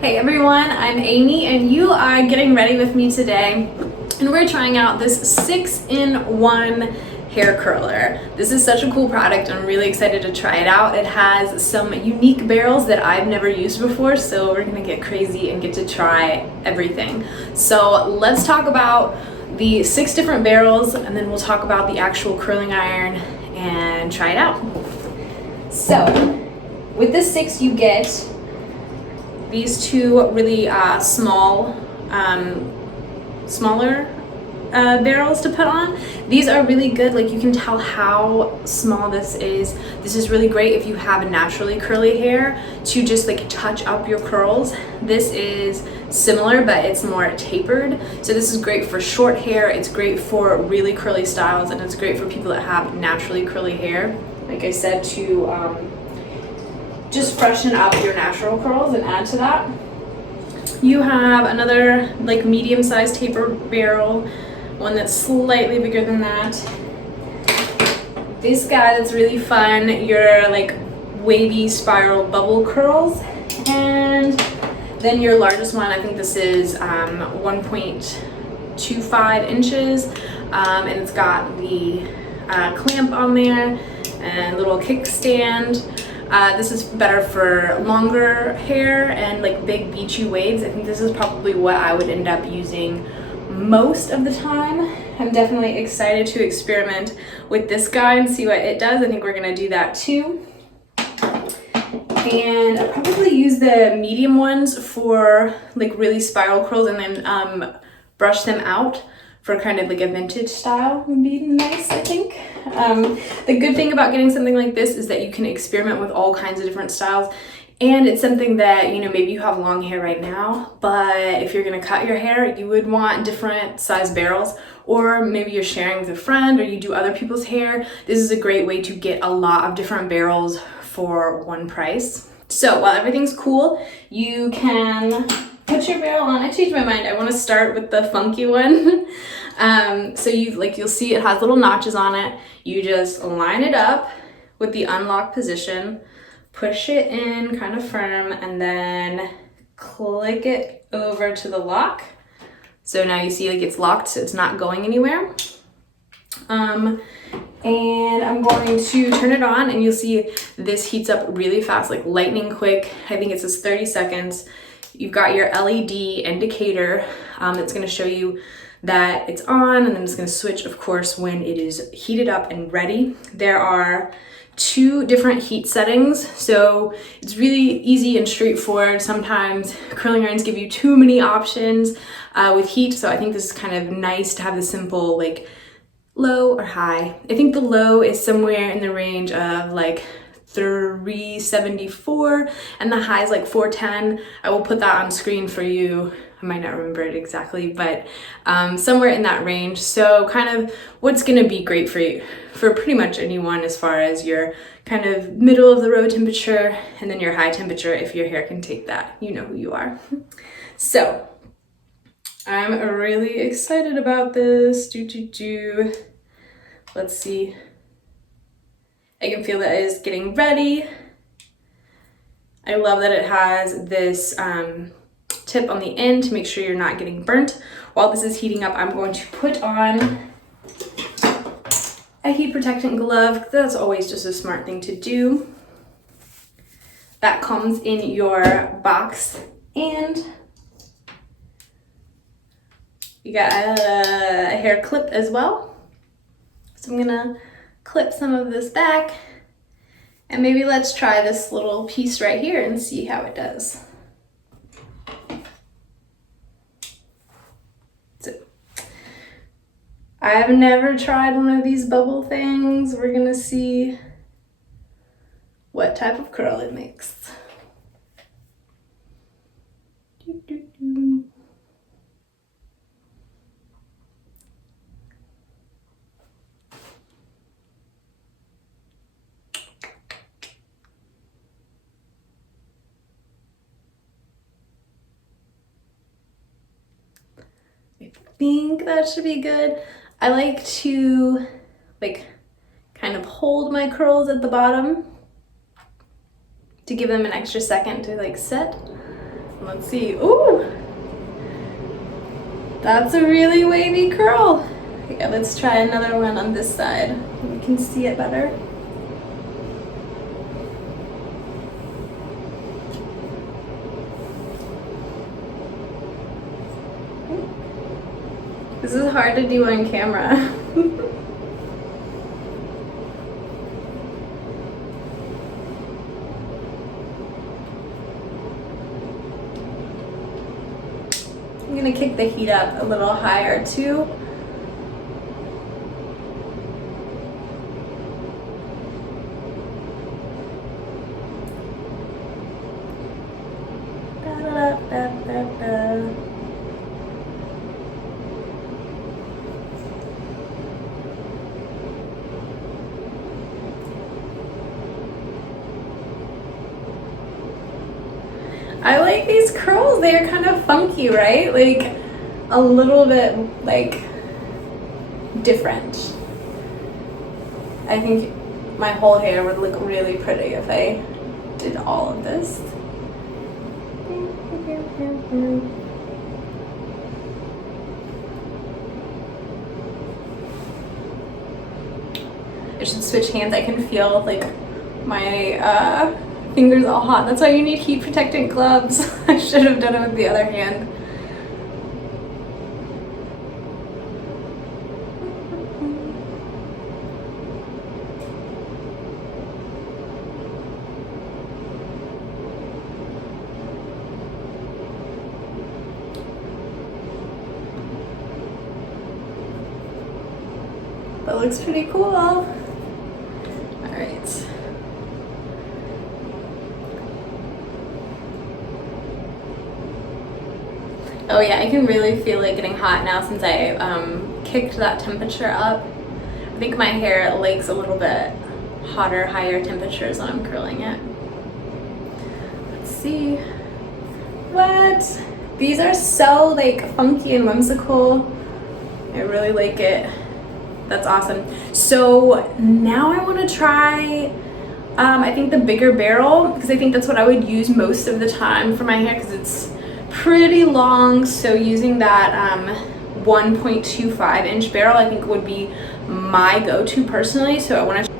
Hey everyone, I'm Amy and you are getting ready with me today and we're trying out this 6-in-1 hair curler. This is such a cool product. I'm really excited to try it out. It has some unique barrels that I've never used before, so we're gonna get crazy and get to try everything. So let's talk about the 6 different barrels and then we'll talk about the actual curling iron and try it out. So with the 6 you get these two really smaller barrels to put on. These are really good. Like, you can tell how small this is. This is really great if you have naturally curly hair to just like touch up your curls. This is similar, but it's more tapered. So this is great for short hair. It's great for really curly styles, and it's great for people that have naturally curly hair. Like I said, to just freshen up your natural curls and add to that. You have another like medium-sized taper barrel, one that's slightly bigger than that. This guy that's really fun, your like wavy spiral bubble curls. And then your largest one, I think this is 1.25 inches, and it's got the clamp on there and little kickstand. This is better for longer hair and like big beachy waves. I think this is probably what I would end up using most of the time. I'm definitely excited to experiment with this guy and see what it does. I think we're gonna do that too. And I'll probably use the medium ones for like really spiral curls, and then brush them out for kind of like a vintage style would be nice, I think. The good thing about getting something like this is that you can experiment with all kinds of different styles, and it's something that, you know, maybe you have long hair right now, but if you're gonna cut your hair, you would want different size barrels, or maybe you're sharing with a friend or you do other people's hair. This is a great way to get a lot of different barrels for one price. So while everything's cool, you can put your barrel on. I changed my mind. I want to start with the funky one. So you'll see it has little notches on it. You just line it up with the unlock position, push it in kind of firm, and then click it over to the lock. So now you see like it's locked, so it's not going anywhere. And I'm going to turn it on, and you'll see this heats up really fast, like lightning quick. I think it says 30 seconds. You've got your LED indicator that's going to show you that it's on, and then it's going to switch, of course, when it is heated up and ready. There are 2 different heat settings, so it's really easy and straightforward. Sometimes curling irons give you too many options with heat, so I think this is kind of nice to have the simple like low or high. I think the low is somewhere in the range of like 374 and the high is like 410. I will put that on screen for you. I might not remember it exactly, but somewhere in that range. So kind of what's gonna be great for you, for pretty much anyone, as far as your kind of middle of the road temperature, and then your high temperature if your hair can take that. You know who you are. So I'm really excited about this. Let's see. I can feel that it is getting ready. I love that it has this tip on the end to make sure you're not getting burnt. While this is heating up, I'm going to put on a heat protectant glove. That's always just a smart thing to do. That comes in your box, and you got a hair clip as well. So I'm gonna clip some of this back, and maybe let's try this little piece right here and see how it does. So, I have never tried one of these bubble things. We're gonna see what type of curl it makes. I think that should be good. I like to like kind of hold my curls at the bottom to give them an extra second to like set. Let's see. Ooh! That's a really wavy curl. Okay, let's try another one on this side. We can see it better. This is hard to do on camera. I'm gonna kick the heat up a little higher too. I like these curls. They are kind of funky, right? Like a little bit like different. I think my whole hair would look really pretty if I did all of this. I should switch hands. I can feel like my fingers all hot. That's why you need heat protectant gloves. I should have done it with the other hand. That looks pretty cool. All right. Oh yeah, I can really feel it getting hot now since I kicked that temperature up. I think my hair likes a little bit hotter, higher temperatures when I'm curling it. Let's see. What? These are so like funky and whimsical. I really like it. That's awesome. So now I want to try I think the bigger barrel, because I think that's what I would use most of the time for my hair because it's pretty long. So using that 1.25 inch barrel I think would be my go-to personally. So I want to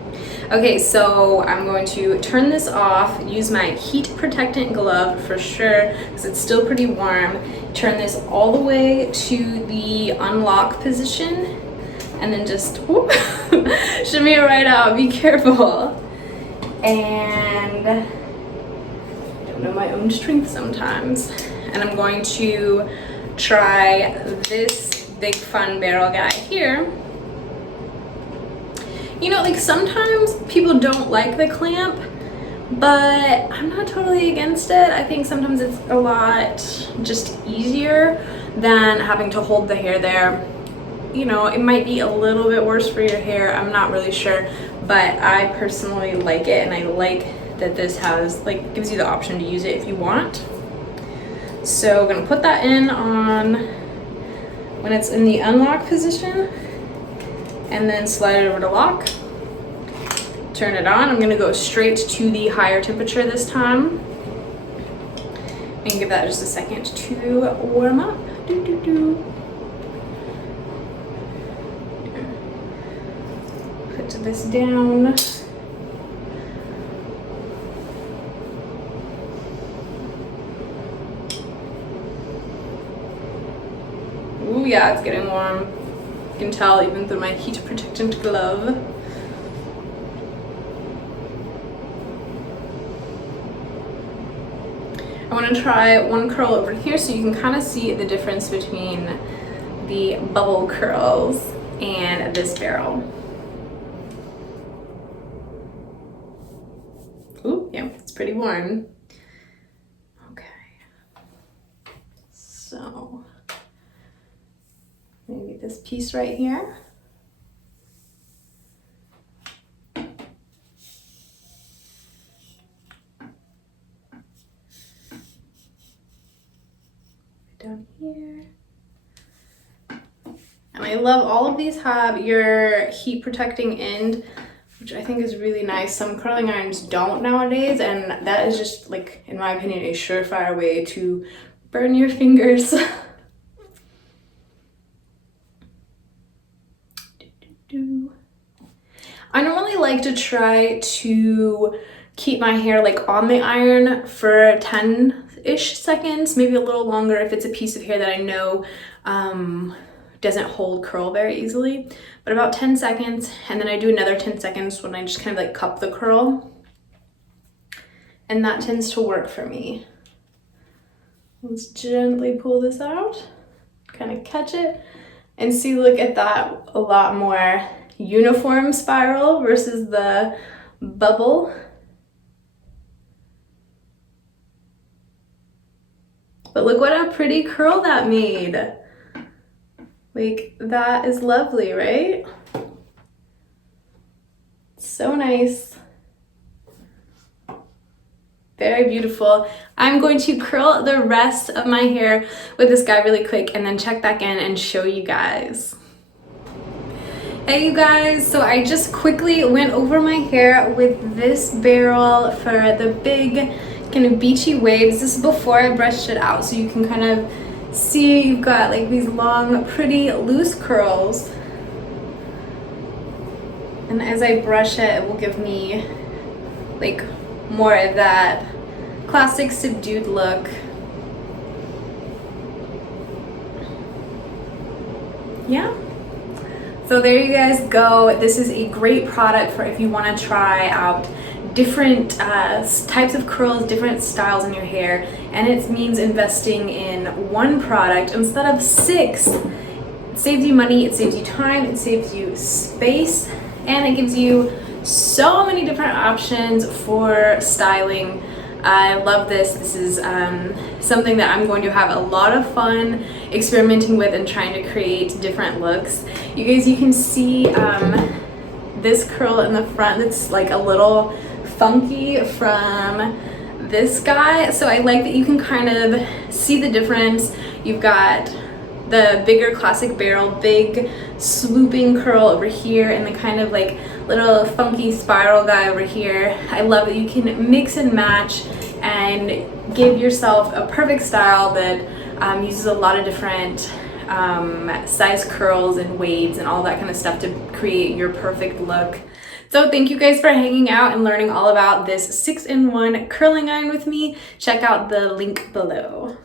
okay, so I'm going to turn this off, use my heat protectant glove for sure because it's still pretty warm. Turn this all the way to the unlock position and then just whoop, shimmy it right out. Be careful. And I don't know my own strength sometimes. And I'm going to try this big fun barrel guy here. You know, like sometimes people don't like the clamp, but I'm not totally against it. I think sometimes it's a lot just easier than having to hold the hair there. You know, it might be a little bit worse for your hair. I'm not really sure, but I personally like it, and I like that this has like gives you the option to use it if you want. So I'm gonna put that in on when it's in the unlock position and then slide it over to lock. Turn it on. I'm gonna go straight to the higher temperature this time and give that just a second to warm up. Put this down. Ooh, yeah, it's getting warm. You can tell even through my heat protectant glove. I want to try one curl over here so you can kind of see the difference between the bubble curls and this barrel. Ooh, yeah, it's pretty warm. Okay. So maybe this piece right here. Down here. And I love all of these have your heat protecting end, which I think is really nice. Some curling irons don't nowadays, and that is just, like, in my opinion, a surefire way to burn your fingers. I normally like to try to keep my hair like on the iron for 10-ish seconds, maybe a little longer if it's a piece of hair that I know doesn't hold curl very easily, but about 10 seconds. And then I do another 10 seconds when I just kind of like cup the curl, and that tends to work for me. Let's gently pull this out, kind of catch it, and see, look at that, a lot more uniform spiral versus the bubble. But look what a pretty curl that made. Like, that is lovely, right? So nice. Very beautiful. I'm going to curl the rest of my hair with this guy really quick and then check back in and show you guys. Hey you guys, so I just quickly went over my hair with this barrel for the big kind of beachy waves. This is before I brushed it out, so you can kind of see you've got like these long, pretty loose curls. And as I brush it, it will give me like more of that classic subdued look. Yeah. So there you guys go. This is a great product for if you want to try out different types of curls, different styles in your hair, and it means investing in one product instead of 6. It saves you money, it saves you time, it saves you space, and it gives you so many different options for styling. I love this. This is something that I'm going to have a lot of fun experimenting with and trying to create different looks. You guys, you can see this curl in the front that's like a little funky from this guy. So I like that you can kind of see the difference. You've got the bigger classic barrel, big swooping curl over here, and the kind of like little funky spiral guy over here. I love that you can mix and match and give yourself a perfect style that uses a lot of different size curls and waves and all that kind of stuff to create your perfect look. So thank you guys for hanging out and learning all about this 6-in-1 curling iron with me. Check out the link below.